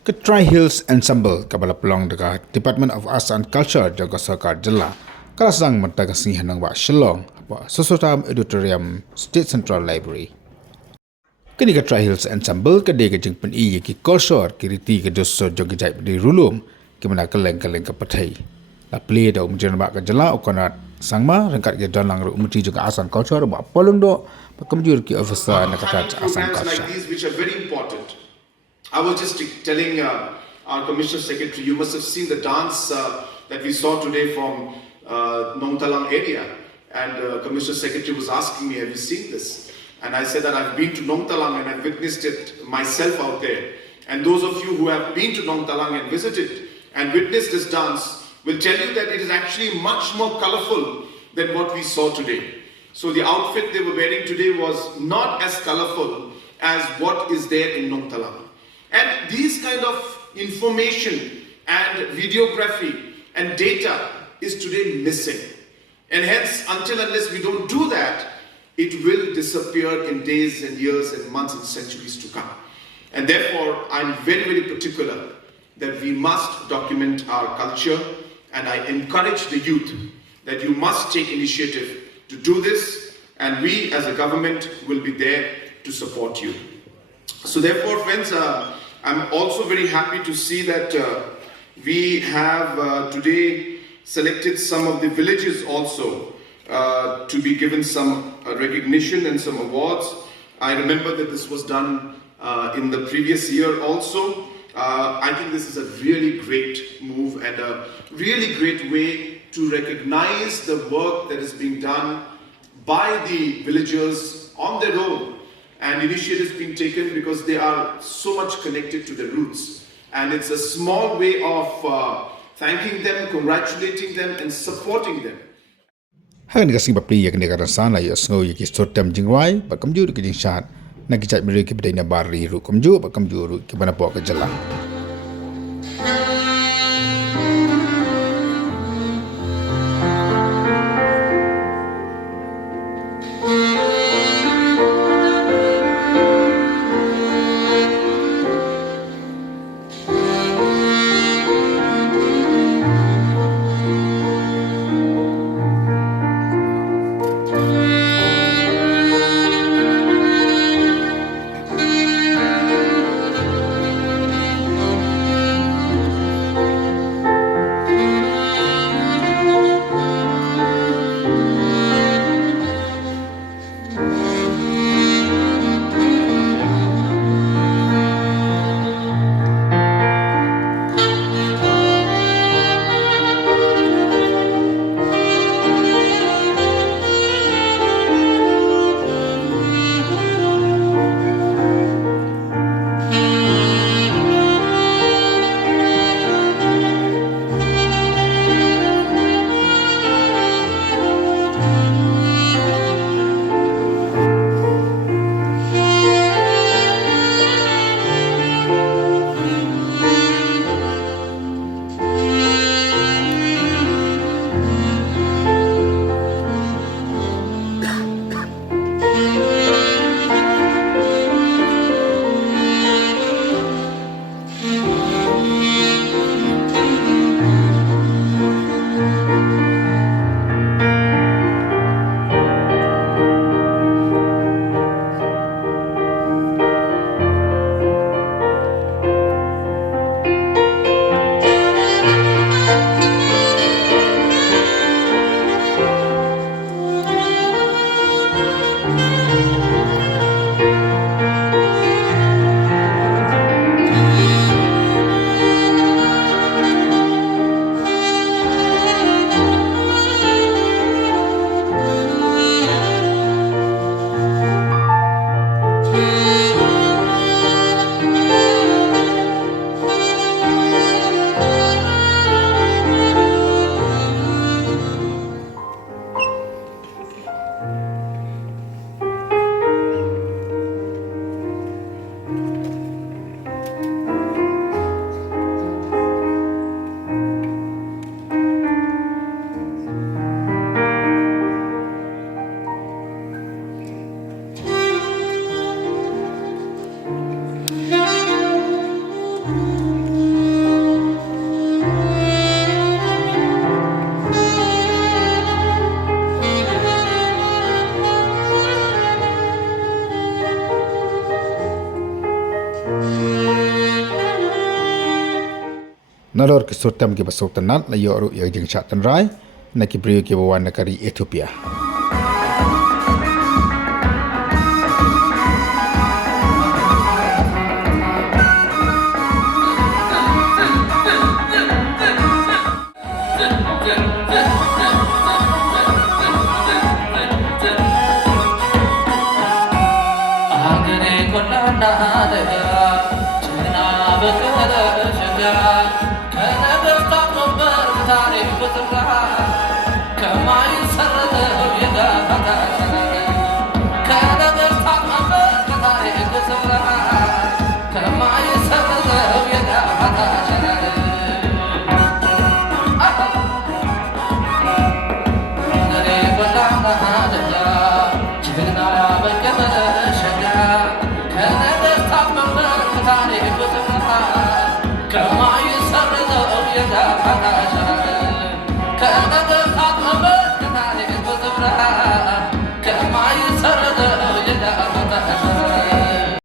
Katrai Hills Ensemble kabala pelong dekat Department of Arts and Culture jaga sarkar jela kalasang mataga sinhanang ba Shillong apa Sosotam Auditorium State Central Library. Kini Katrai Hills Ensemble kadega jeng pen iya ki Kolshor kiriti ke dosso jogi jai di rulum ki mana keleng ke Pyrthei. La play da umjen ba ke jela ukonat sangma rengkat ke dalang umti juga asan Kolshor ba polundo pakemjur ki officer nakatat asan Kolshor. Like these, which are very important. I was just telling our Commissioner Secretary, you must have seen the dance that we saw today from Nong Talang area. And Commissioner Secretary was asking me, have you seen this? And I said that I've been to Nong Talang and I've witnessed it myself out there. And those of you who have been to Nong Talang and visited and witnessed this dance will tell you that it is actually much more colorful than what we saw today. So the outfit they were wearing today was not as colorful as what is there in Nong Talang. And these kind of information and videography and data is today missing. And hence, until unless we don't do that, it will disappear in days and years and months and centuries to come. And therefore, I'm very, very particular that we must document our culture, and I encourage the youth that you must take initiative to do this, and we as a government will be there to support you. So therefore, friends, I'm also very happy to see that we have today selected some of the villages also to be given some recognition and some awards. I remember that this was done in the previous year also. I think this is a really great move and a really great way to recognize the work that is being done by the villagers on their own, and initiatives being taken because they are so much connected to their roots. And it's a small way of thanking them, congratulating them, and supporting them. Hagan kasing papli yak negara sana ya sngo yaki sotam jingwai ba kamjur ki jingshat na ki chat miri ki bidai na bari ru kamju ba kamjuru ki bana po ka jala. nalor ki sotam ki basoktanat la yoru ya jing chatan rai na ki priyo ki bawan nakari Ethiopia